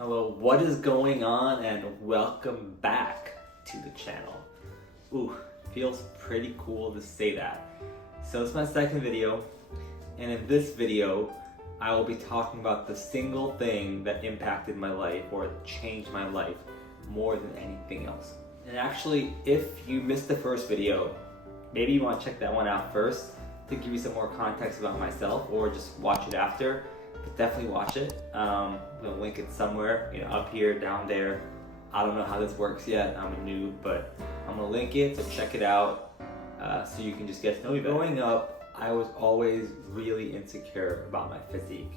Hello, what is going on, and welcome back to the channel. Ooh, feels pretty cool to say that. So it's my second video, and in this video, I will be talking about the single thing that impacted my life or changed my life more than anything else. And actually, if you missed the first video, maybe you want to check that one out first to give you some more context about myself, or just watch it after. But definitely watch it. I'm gonna link it somewhere, up here, down there. I don't know how this works yet. I'm a noob, but I'm gonna link it, so check it out, so you can just get to know me better. Growing up, I was always really insecure about my physique.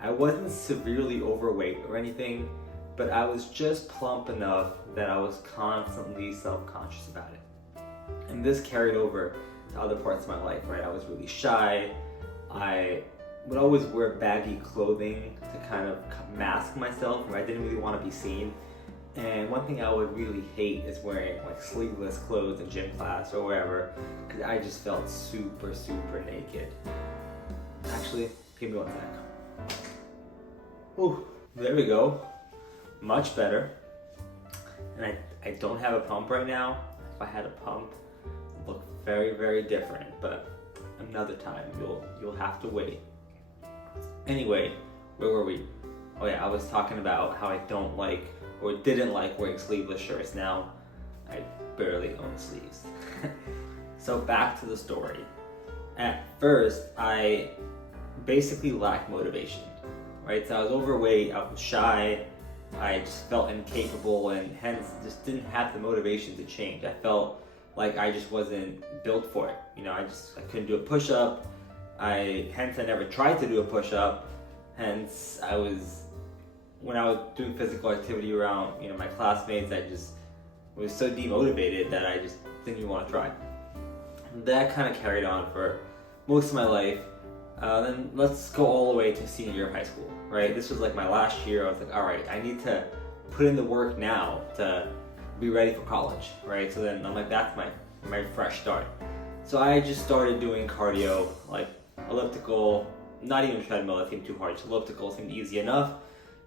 I wasn't severely overweight or anything, but I was just plump enough that I was constantly self-conscious about it. And this carried over to other parts of my life, right? I was really shy. I would always wear baggy clothing to kind of mask myself, where I didn't really want to be seen. And one thing I would really hate is wearing like sleeveless clothes in gym class or wherever, because I just felt super naked. Actually, give me one sec. Ooh, there we go. Much better. And I don't have a pump right now. If I had a pump, it would look very different, but another time you'll have to wait. Anyway, where were we? Oh yeah, I was talking about how I don't like or didn't like wearing sleeveless shirts. Now I barely own sleeves. So back to the story. At first, I basically lacked motivation, right? So I was overweight, I was shy, I just felt incapable, and hence just didn't have the motivation to change. I felt like I just wasn't built for it. I couldn't do a push-up. I never tried to do a push-up. Hence, when I was doing physical activity around, my classmates, I just was so demotivated that I just didn't even want to try. That kind of carried on for most of my life. Then let's go all the way to senior year of high school, right? This was like my last year. I was like, all right, I need to put in the work now to be ready for college, right? So then I'm like, that's my fresh start. So I just started doing cardio, like elliptical, not even treadmill, that seemed too hard. Just elliptical seemed easy enough,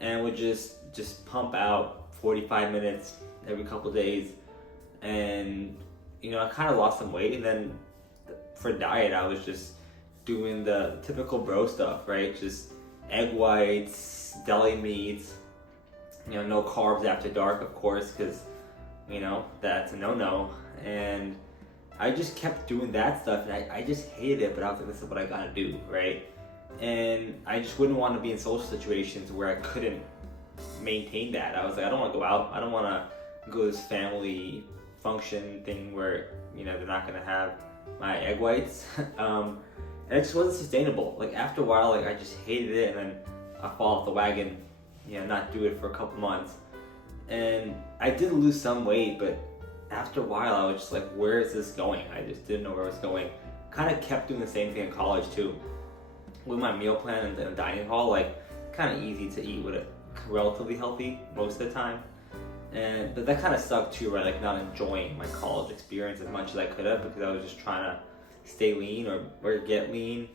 and would just pump out 45 minutes every couple days. And I kind of lost some weight. And then for diet, I was just doing the typical bro stuff, right? Just egg whites, deli meats, no carbs after dark, of course, because that's a no-no. And I just kept doing that stuff, and I just hated it, but I was like, this is what I gotta do, right? And I just wouldn't want to be in social situations where I couldn't maintain that. I was like, I don't want to go out. I don't want to go to this family function thing where, they're not gonna have my egg whites. And it just wasn't sustainable. Like after a while, I just hated it, and then I fall off the wagon, not do it for a couple months. And I did lose some weight, but after a while, I was just like, where is this going? I just didn't know where it was going. Kind of kept doing the same thing in college too. With my meal plan in the dining hall, kind of easy to eat with it, relatively healthy most of the time. But that kind of sucked too, right? Not enjoying my college experience as much as I could have, because I was just trying to stay lean or get lean.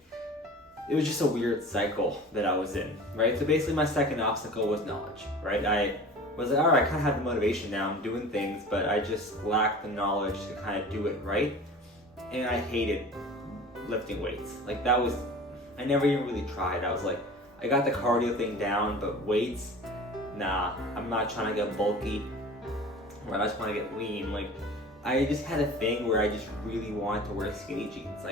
It was just a weird cycle that I was in, right? So basically my second obstacle was knowledge, right? I was like, all right, I kind of have the motivation now, I'm doing things, but I just lacked the knowledge to kind of do it right. And I hated lifting weights. I never even really tried. I was like, I got the cardio thing down, but weights, nah, I'm not trying to get bulky, or I just want to get lean. I just had a thing where I just really wanted to wear skinny jeans.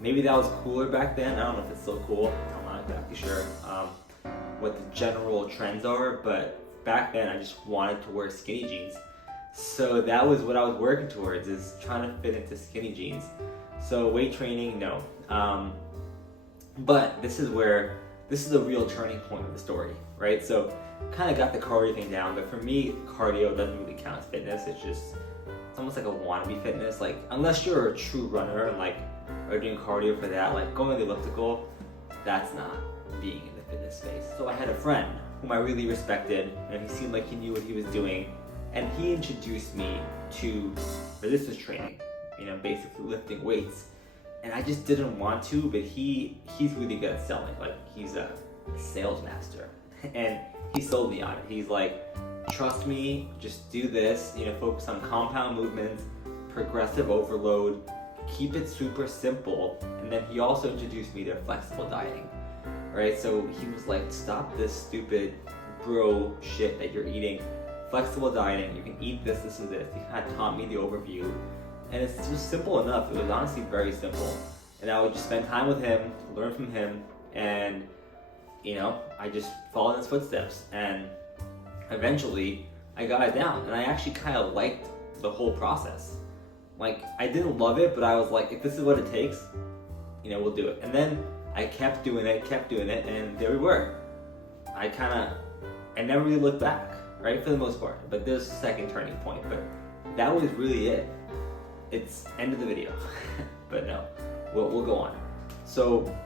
Maybe that was cooler back then. I don't know if it's still cool. I'm not exactly sure what the general trends are, but back then I just wanted to wear skinny jeans. So that was what I was working towards, is trying to fit into skinny jeans. So weight training, no. But this is the real turning point of the story, right? So kind of got the cardio thing down, but for me, cardio doesn't really count as fitness. It's almost like a wannabe fitness. Unless you're a true runner and are doing cardio for that, going to the elliptical, that's not being in the fitness space. So I had a friend whom I really respected, and he seemed like he knew what he was doing, and he introduced me to resistance training, basically lifting weights. And I just didn't want to, but he's really good at selling. He's a sales master. And he sold me on it. He's like, trust me, just do this, focus on compound movements, progressive overload, keep it super simple. And then he also introduced me to flexible dieting, right? So he was like, stop this stupid bro shit that you're eating. Flexible dieting, you can eat this, this, and this. He kind of taught me the overview. And it's just simple enough. It was honestly very simple. And I would just spend time with him, learn from him, and I just followed in his footsteps. And eventually, I got it down. And I actually kind of liked the whole process. Like, I didn't love it, but I was like, if this is what it takes, we'll do it. And then I kept doing it, and there we were. I never really looked back, right, for the most part. But there's a second turning point. But that was really it. It's end of the video. But no, we'll go on. So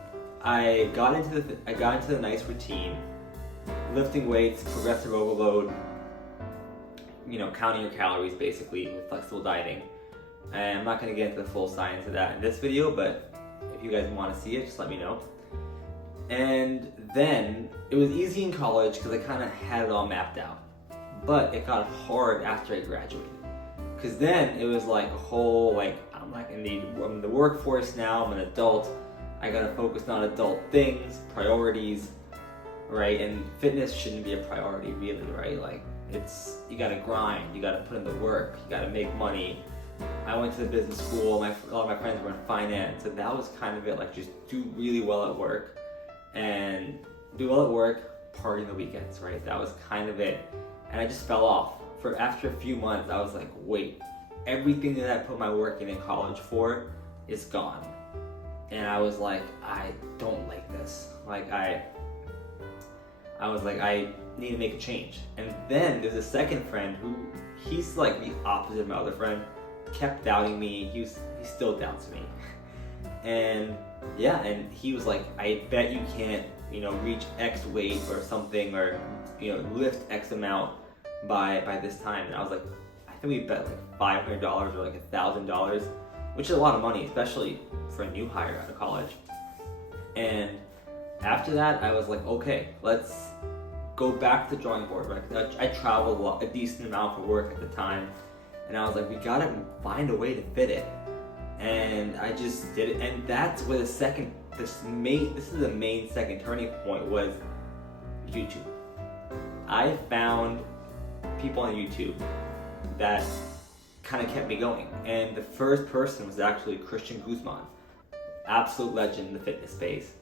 I got into the nice routine, lifting weights, progressive overload, counting your calories basically with flexible dieting. And I'm not going to get into the full science of that in this video, but if you guys want to see it, just let me know. And then it was easy in college because I kind of had it all mapped out. But it got hard after I graduated. Because then it was like a whole, I'm like I'm in the workforce now, I'm an adult, I gotta focus on adult things, priorities, right? And fitness shouldn't be a priority really, right? Like, you gotta grind, you gotta put in the work, you gotta make money. I went to the business school, a lot of my friends were in finance, and that was kind of it, like just do really well at work, party on the weekends, right? That was kind of it. And I just fell off. After a few months, I was like, wait, everything that I put my work in college for is gone. And I was like, I don't like this. Like, I was like, I need to make a change. And then there's a second friend who, he's like the opposite of my other friend, kept doubting me. He still doubts me. And yeah, and he was like, I bet you can't, reach X weight or something, or, lift X amount by this time. And I was like, I think we bet like $500 or like $1,000, which is a lot of money, especially for a new hire out of college. And after that, I was like, okay, let's go back to the drawing board. Right? I traveled a decent amount for work at the time, and I was like, we gotta find a way to fit it. And I just did it, and that's where this is the main second turning point, was YouTube. I found people on YouTube that kind of kept me going, and the first person was actually Christian Guzman, absolute legend in the fitness space.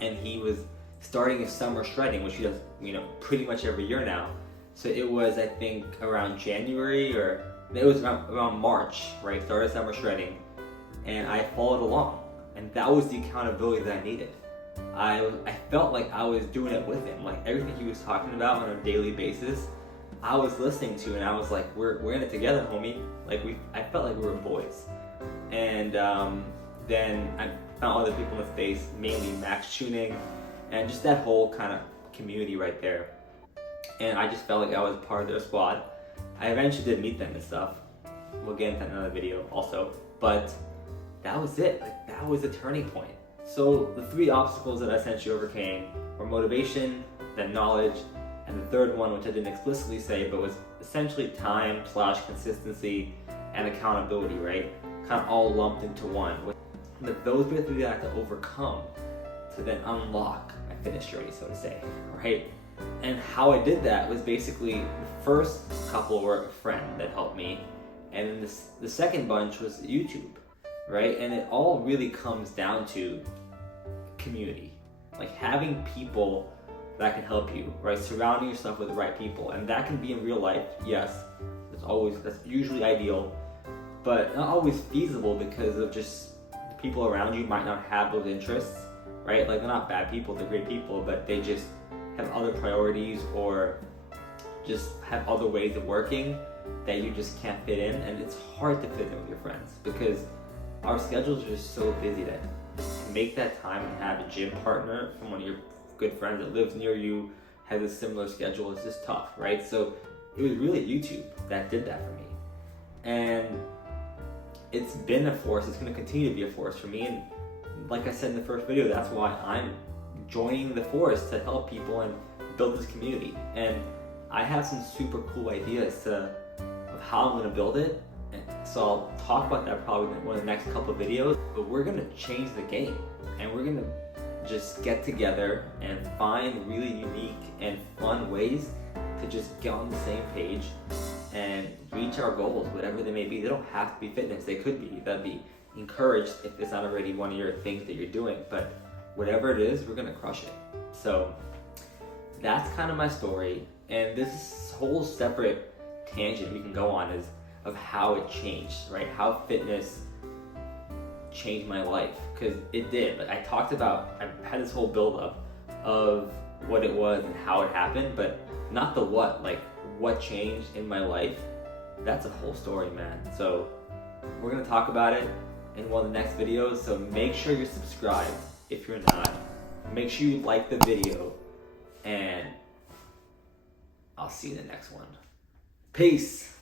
And he was starting his summer shredding, which he does pretty much every year now. So it was, I think, around January, or it was around March, right? Started summer shredding, and I followed along, and that was the accountability that I needed. I felt like I was doing it with him, like everything he was talking about on a daily basis, I was listening to, and I was like, we're in it together, homie. Like, I felt like we were boys. And then I found other people in the space, mainly Max Tuning, and just that whole kind of community right there. And I just felt like I was part of their squad. I eventually did meet them and stuff. We'll get into that in another video also. But that was it. Like, that was the turning point. So the three obstacles that I essentially overcame were motivation, then knowledge, and the third one, which I didn't explicitly say, but was essentially time/consistency and accountability, right? Kind of all lumped into one. But those were the three that I had to overcome to then unlock my fitness journey, so to say, right? And how I did that was basically, the first couple were a friend that helped me, and then the second bunch was YouTube, right? And it all really comes down to community, like having people that can help you, right? Surrounding yourself with the right people, and that can be in real life, yes. That's usually ideal, but not always feasible because of just the people around you might not have those interests, right? Like, they're not bad people, they're great people, but they just have other priorities or just have other ways of working that you just can't fit in, and it's hard to fit in with your friends because our schedules are just so busy that to make that time and have a gym partner from one of your good friends that lives near you, has a similar schedule, is just tough, right? So it was really YouTube that did that for me. And it's been a force, it's gonna continue to be a force for me. And like I said in the first video, that's why I'm joining the force, to help people and build this community. And I have some super cool ideas of how I'm gonna build it. And so I'll talk about that probably in one of the next couple of videos. But we're gonna change the game, and we're gonna just get together and find really unique and fun ways to just get on the same page and reach our goals, whatever they may be. They don't have to be fitness, they could be. That'd be encouraged if it's not already one of your things that you're doing, but whatever it is, we're gonna crush it. So that's kind of my story, and this whole separate tangent we can go on is of how it changed, right? How fitness changed my life, because it did. Like I talked about, I had this whole build up of what it was and how it happened, but not the what, like what changed in my life. That's a whole story, man. So we're gonna talk about it in one of the next videos, so make sure you're subscribed if you're not. Make sure you like the video, and I'll see you in the next one. Peace.